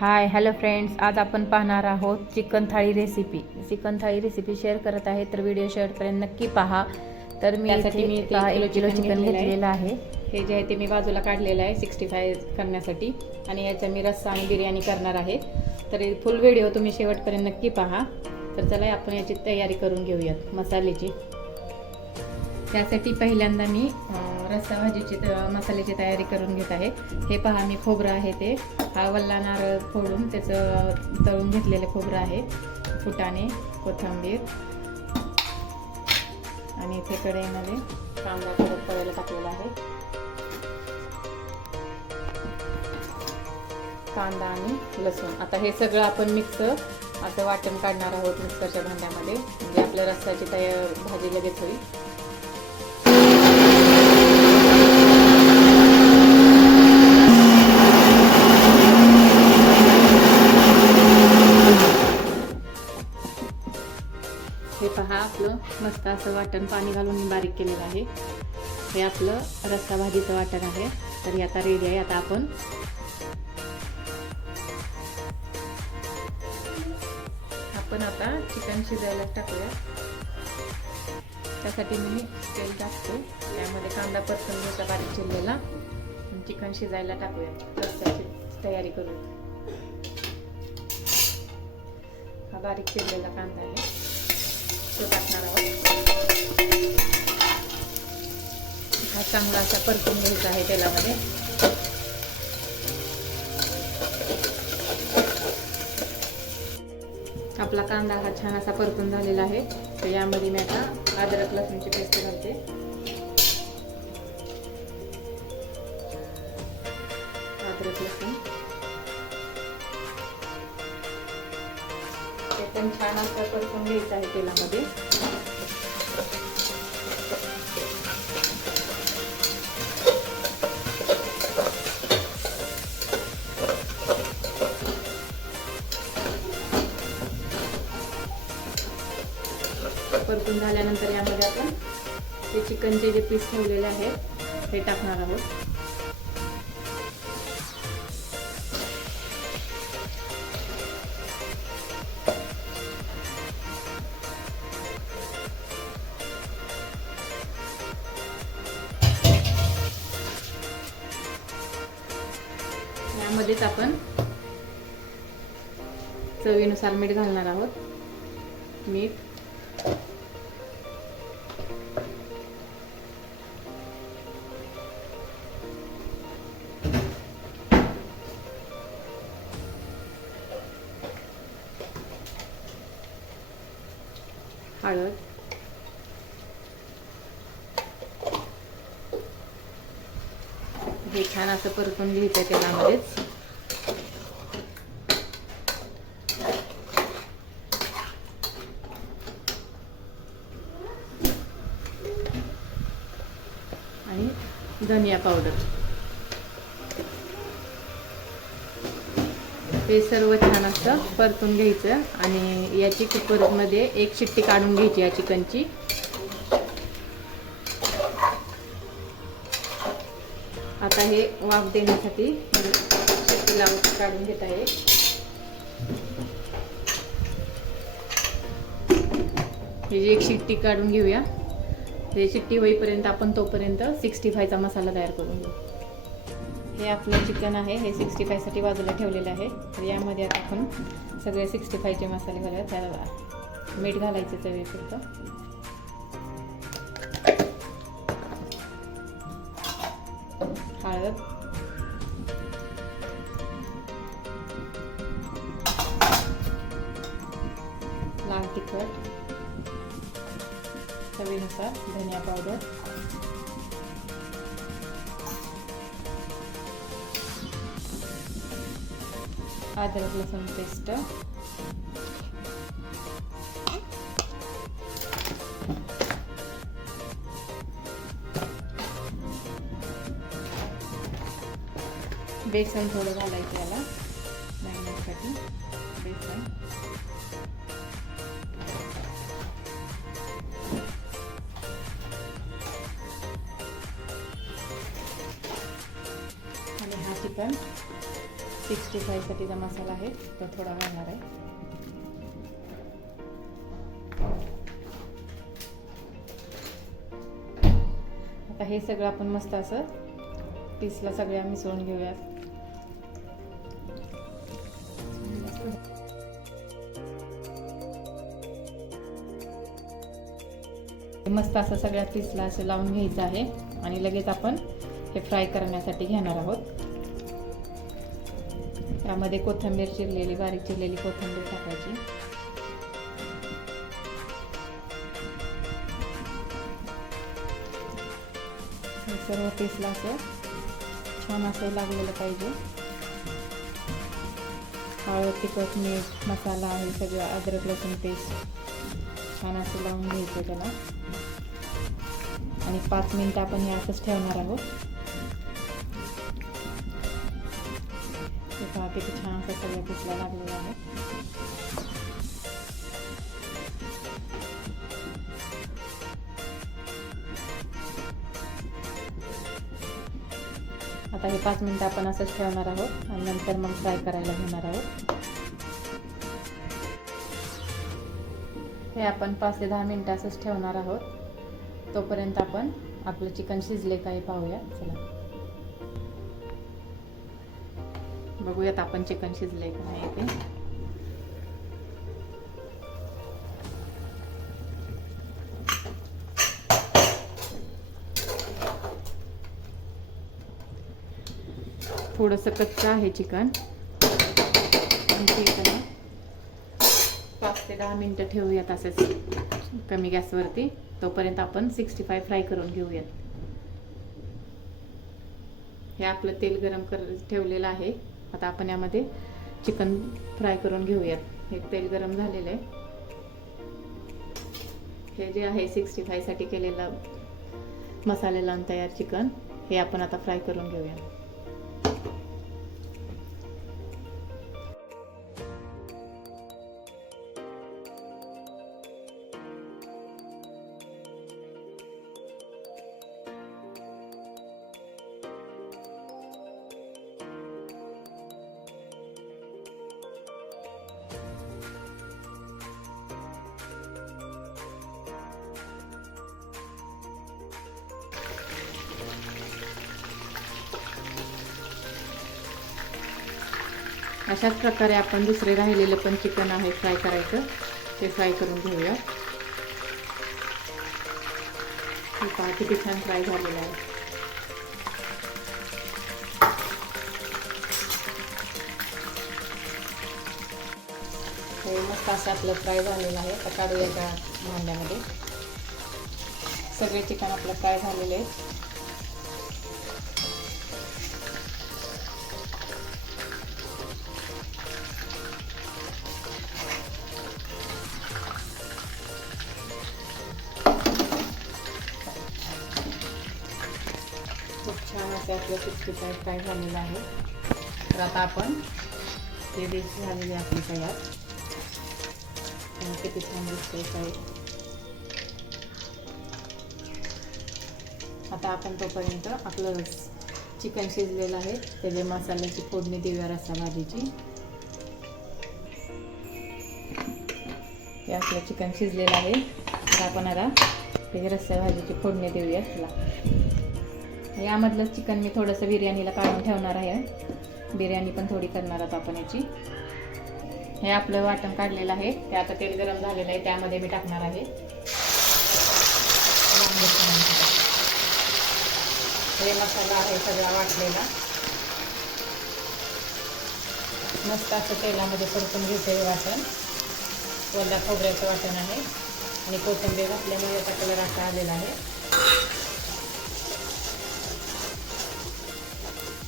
Hi hello friends, आज आपण पाहणार आहोत चिकन थाळी रेसिपी शेअर करत आहे. तर व्हिडिओ शेवटपर्यंत नक्की पहा. तर मी त्यासाठी मी इथे 1 किलो चिकन घेतलेलं आहे. हे जे आहे ते मी बाजूला काढलेलं आहे 65 करण्यासाठी, आणि याचा मी रस्सा आणि बिर्याणी करणार आहे. तर फुल व्हिडिओ तुम्ही शेवटपर्यंत नक्की पहा. तर चला आपण याची तयारी करून घेऊयात मसाल्याची. त्यासाठी पहिल्यांदा मी रस्सा भाजीची मसाल्याची तयारी करून घेत आहे. हे पहा, मी खोबरं आहे ते हा वल्ला नारळ फोडून त्याचं तळून घेतलेलं खोबरं आहे, फुटाणे, कोथिंबीर, आणि इथे कढईमध्ये कांदा परत तळायला टाकलेला आहे. कांदा आणि लसूण, आता हे सगळं आपण मिक्स असं वाटण काढणार आहोत मिक्सरच्या भांड्यामध्ये, म्हणजे आपल्या रस्स्याची भाजी लगेच होईल. हे पहा, आपलं मस्त असं वाटण पाणी घालून मी बारीक केलेलं आहे. हे आपलं रस्सा भाजीचं वाटण आहे. तर हे आता रेडी आहे. आता आपण चिकन शिजायला टाकूया. त्यासाठी मी तेल टाकतो, त्यामध्ये कांदा परतून घ्यायचा बारीक चिरलेला, चिकन शिजायला टाकूया. रस्स्याची तयारी करूया. हा बारीक चिरलेला कांदा आहे, तो टाकणार आहोत. हा चांगला असा परतून घ्यायचा आहे तेलामध्ये. आपला कांदा हा छान असा परतून झालेला आहे. तर यामध्ये मी आता अद्रक लसूणची पेस्ट घालते. अद्रक लसूण ते पण छान असं परतून घ्यायचं आहे तेलामध्ये. परतून झाल्यानंतर यामध्ये आपण ते चिकनचे जे पीस ठेवलेले आहेत ते टाकणार आहोत. यामध्येच आपण चवीनुसार मीठ घालणार आहोत. मीठ, हळद, हे छान असं परतून घ्यायचं तेलामध्येच. आणि धनिया पावडर, हे सर्व छान असं परतून घ्यायचं. आणि याची कुकरमध्ये 1 शिट्टी काढून घ्यायची या चिकनची. आता हे वाफ देण्यासाठी शिट्टी लावून काढून घेत आहे. हे जी 1 शिट्टी काढून घेऊया. हे शिट्टी होईपर्यंत आपण तोपर्यंत 65चा मसाला तयार करून घेऊ. हे आपलं चिकन आहे, हे 65 साठी बाजूला ठेवलेलं आहे. तर यामध्ये आता आपण सगळे 65चे मसाले घालूया. त्याला मीठ घालायचं चवीपुरतं. हळद, लाल तिखट, चवीनुसार धनिया पावडर, अद्रक लसूण पेस्ट, बेसन थोडं घालायचं याला मॅरिनेटसाठी. बेसन, आणि हा चिकन 65साठी जो मसाला आहे तो थोडा घालणार आहे. आता हे सगळं आपण मस्त असं पीसला सगळ्या मिसळून घेऊयात. मस्त असं सगळ्या पीसला असं लावून घ्यायचं आहे आणि लगेच आपण हे फ्राय करण्यासाठी घेणार आहोत. त्यामध्ये कोथिंबीर चिरलेली, बारीक चिरलेली कोथिंबीर टाकायची. हे सर्व पीसला असं छान असं लागलेलं पाहिजे. हळद, तिखट, मीठ, मसाला हे सगळं, अद्रक लसूण पेस्ट छान असं लावून घ्यायचं त्याला आणि 5 मिनिटं आपण हे असंच ठेवणार आहोत. हे पहा किती छान असं सगळ्या पीसला लागलेलं आहे. आता हे 5 मिनिटं आपण असंच ठेवणार आहोत आणि नंतर मग फ्राय करायला घेणार आहोत. हे आपण 5 ते 10 मिनिटं असंच ठेवणार आहोत. तोपर्यंत आपण आपलं चिकन शिजले काही पाहूया. चला बघूयात आपण चिकन शिजले का नाही ते. थोडंसं कच्चं आहे चिकन. 5 ते 10 मिनिटं ठेवूयात असंच कमी गॅसवरती. तोपर्यंत आपण 65 फ्राय करून घेऊयात. हे आपलं तेल गरम ठेवलेलं आहे. आता आपण यामध्ये चिकन फ्राय करून घेऊयात. हे तेल गरम झालेलं आहे. हे जे आहे 65साठी केलेलं मसाले लावून तयार चिकन, हे आपण आता फ्राय करून घेऊया. अशाच प्रकारे आपण दुसरे राहिलेलं पण चिकन आहे फ्राय करायचं, ते फ्राय करून घेऊया. पहा किती छान फ्राय झालेलं आहे. हे मस्त असं आपलं फ्राय झालेलं आहे. आता काढूया एका भांड्यामध्ये. सगळे चिकन आपलं फ्राय झालेले आहे. खूप छान असं आपलं 65 फ्राय झालेलं आहे. तर आता आपण हे डिश झालेली आपली तयार. किती छान दिसते फ्राय. आता आपण तोपर्यंत आपलं चिकन शिजलेलं आहे, त्याच्या मसाल्याची फोडणी देऊया रस्सा भाजीची. हे आपलं चिकन शिजलेलं आहे. तर आपण आता त्याची रस्सा भाजीची फोडणी देऊया. चला, यामधलं चिकन मी थोडंसं बिर्याणीला काढून ठेवणार आहे. बिर्याणी पण थोडी करणार आहोत आपण याची. हे आपलं वाटण काढलेलं आहे, ते आता तेल गरम झालेलं आहे, त्यामध्ये मी टाकणार आहे. हे मसाला आहे सगळा वाटलेला. मस्त असं तेलामध्ये परतून घेते हे वाटण. ओल्या खोबऱ्याचं वाटण आहे आणि कोथिंबीर घातल्यामुळे याचा कलर असा आलेला आहे.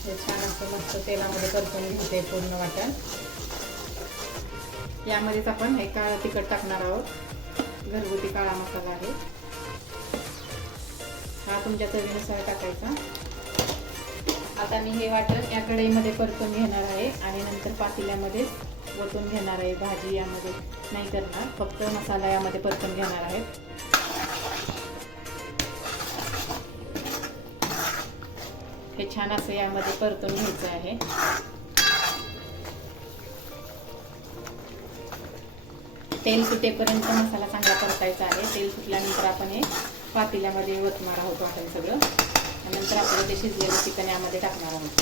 हे छान असं मस्त तेलामध्ये परतून घेते पूर्ण वाटण. यामध्येच आपण हे काळं तिखट टाकणार आहोत. घरगुती काळा मसाला आहे हा, तुमच्या चवीनुसार टाकायचा. आता मी हे वाटण या कढईमध्ये परतून घेणार आहे आणि नंतर पातेल्यामध्ये ओतून घेणार आहे. भाजी यामध्ये नाही करणार, फक्त मसाला यामध्ये परतून घेणार आहे. हे छान असं यामध्ये परतून घ्यायचं आहे. तेल सुटेपर्यंत मसाला चांगला परतायचा आहे. तेल सुटल्यानंतर आपण हे पातेल्यामध्ये ओतणार आहोत वाटण सगळं. नंतर आपलं ते शिजलेलं चिकन यामध्ये टाकणार आहोत.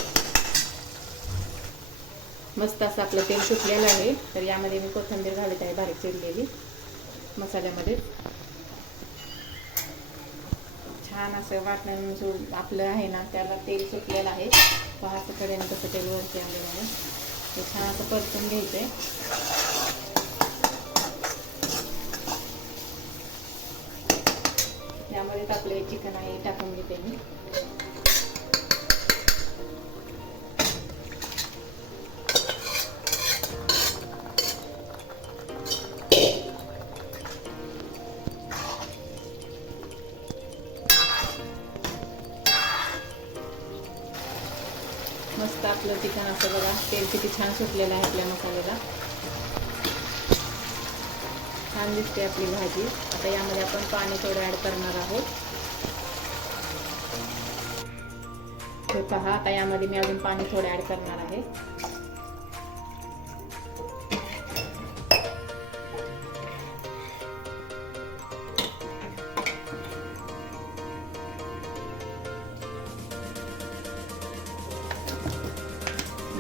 मस्त असं आपलं तेल सुटलेलं आहे. तर यामध्ये मी कोथिंबीर घालत आहे बारीक चिरलेली मसाल्यामध्ये. छान असं वाटण आपलं आहे ना त्याला तेल सुटलेलं आहे. पहा कडेनं कसं तेल वरती आलेलं आहे. ते छान असं परतून घ्यायचं आहे. त्यामध्ये आपले चिकन आहे टाकून घेते मी. मस्त आपलं चिकन असं बघा तेल किती छान सुटलेलं आहे आपल्या मसाल्याला. छान दिसते आपली भाजी. आता यामध्ये आपण पाणी थोडं ॲड करणार आहोत. हे पहा आता यामध्ये मी अजून पाणी थोडं ॲड करणार आहे.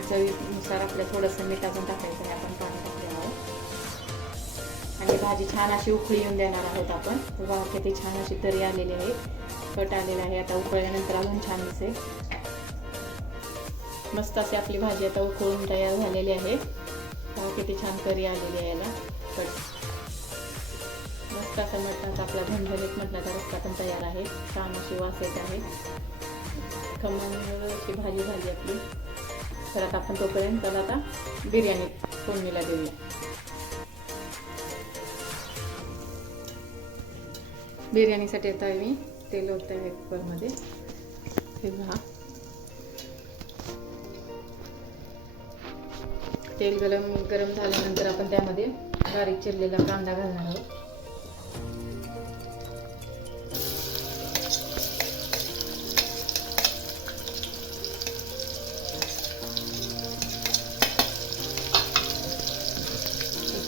चवीनुसार आपल्याला थोडंसं मीठ अजून टाकायचं आहे. आपण पाणी टाकलेलं आहोत आणि भाजी छान अशी उकळी येऊन देणार आहोत आपण. बघा किती छान अशी तरी आलेली आहे, कट आलेला आहे. आता उकळल्यानंतर अजून छान दिसेल. मस्त अशी आपली भाजी आता उकळून तयार झालेली आहे. बघा किती छान तरी आलेली आहे याला कट. मस्त असा मटणाचा आपला झणझणीत मटणाचा रस्सा पण तयार आहे. छान अशी वास येत आहे. खमंग अशी भाजी झाली आपली. तर आता आपण तोपर्यंत त्याला आता बिर्याणी फोडणीला देऊया. बिर्याणीसाठी आता मी तेल ओतते आहे कुकरमध्ये. हे पहा तेल गरम झाल्यानंतर आपण त्यामध्ये बारीक चिरलेला कांदा घालणार आहोत.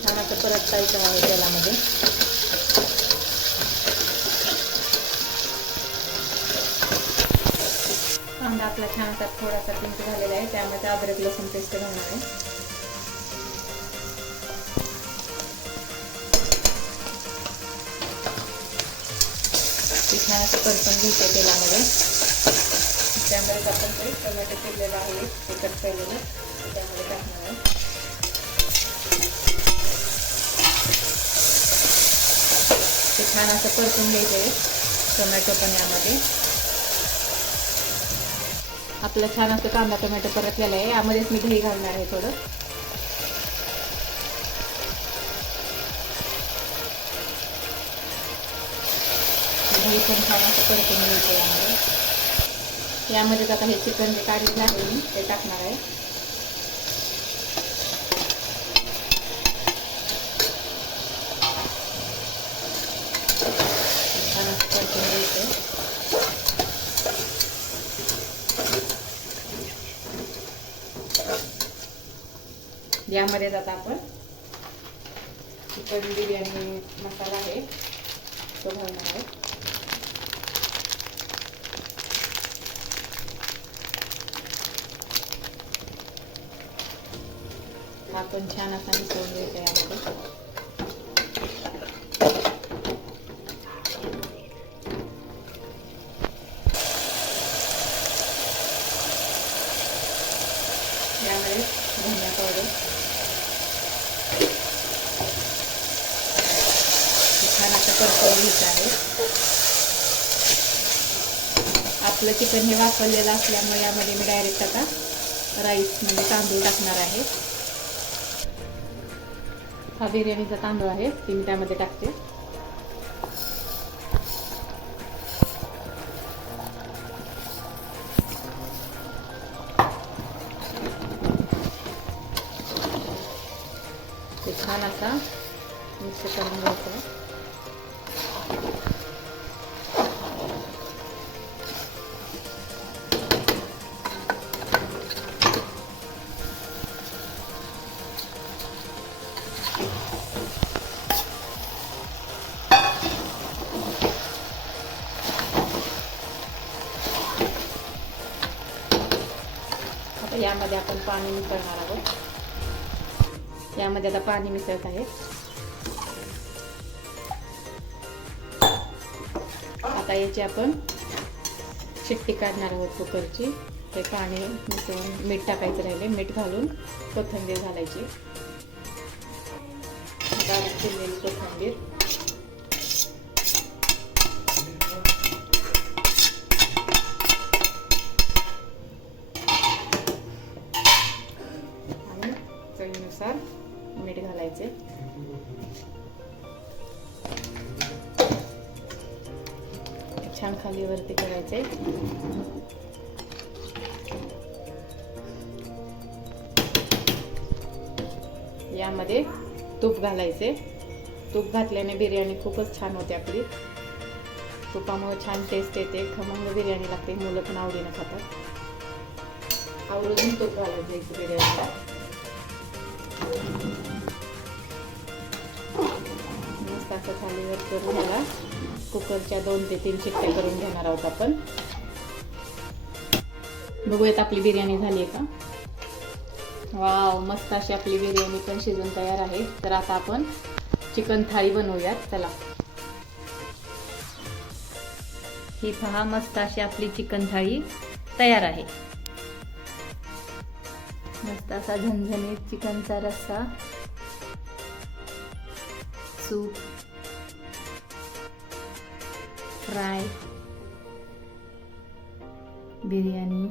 छान असं परतायचं आहे तेलामध्ये. कांदा आपला छान असा थोडासा पिंक झालेला आहे. त्यामध्ये अद्रक लसूण पेस्ट घालणार आहे. ते छान असं परतून घ्यायचं तेलामध्ये. त्यामध्ये आपण ते टोमॅटो चिरलेलं आहे ते कट केलेलं त्यामध्ये टाकणार आहे. ते छान असं परतून घ्यायचं आहे टोमॅटो पण यामध्ये. आपलं छान असं कांदा टोमॅटो परतलेला आहे. यामध्येच मी दही घालणार आहे थोडं. दही पण छान असं परतून घ्यायचं यामध्ये. यामध्येच आता हे चिकन जे काढलेलं आहे मी ते टाकणार आहे. छान असं परतून घ्यायचं. यामध्ये आता आपण चिकन बिर्याणी मसाला आहे तो घालणार आहे. आपण छान असा मिसळून घ्यायचा यामध्ये. यामध्ये धनिया पावडर छान असं परतवून घ्यायचं आहे. आपलं चिकन हे वाफवलेलं असल्यामुळे यामध्ये मी डायरेक्ट आता राईस म्हणजे तांदूळ टाकणार आहे. हा बिर्याणीचा तांदूळ आहे ते मी त्यामध्ये टाकते. ते छान असा मिक्स करून घ्यायचा आहे. यामध्ये आपण पाणी मिसळणार आहोत. यामध्ये आता पाणी मिसळत आहे. आता याची आपण शिट्टी काढणार आहोत कुकरची. ते पाणी मिसळून मीठ टाकायचं राहिले. मीठ घालून कोथिंबीर घालायची. बारीक चिरलेली कोथिंबीर. आणि चवीनुसार मीठ घालायचे. छान खाली वरती करायचे. यामध्ये तूप घालायचे. तूप घातल्याने बिर्याणी खूपच छान होते आपली. तुपामुळे छान टेस्ट येते. खमंग बिर्याणी लागते. मुलं पण आवडीने खातात. आवर्जून तूप घालायचं इथे बिर्याणीला. मस्त असं खालीवर करून याला कुकरच्या 2 ते 3 शिट्ट्या करून घेणार आहोत आपण. बघूयात आपली बिर्याणी झाली आहे का. वाव, मस्त अशी आपली बिर्याणी पण शिजून तयार आहे. तर आता आपण चिकन थाळी बनवूयात. चला. ही पहा, मस्त अशी आपली चिकन थाळी तयार आहे. मस्त असा झणझणीत चिकनचा रस्सा, सूप, फ्राय, बिर्याणी,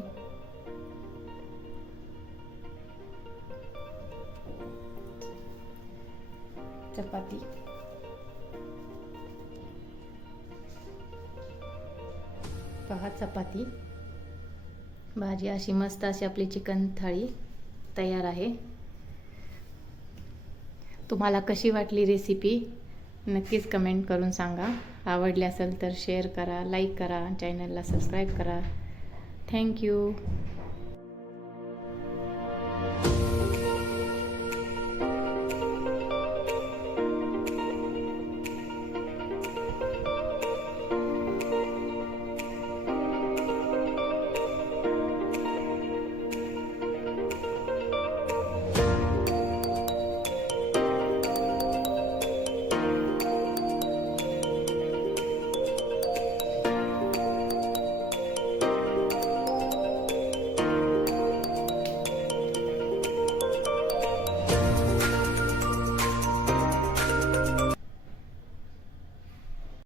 चपाती, पहा चपाती, भाजी. अशी मस्त अशी आपली चिकन थाळी तयार आहे. तुम्हाला कशी वाटली रेसिपी नक्कीच कमेंट करून सांगा. आवडली असेल तर शेअर करा, लाईक करा, चॅनलला सबस्क्राईब करा. थँक्यू.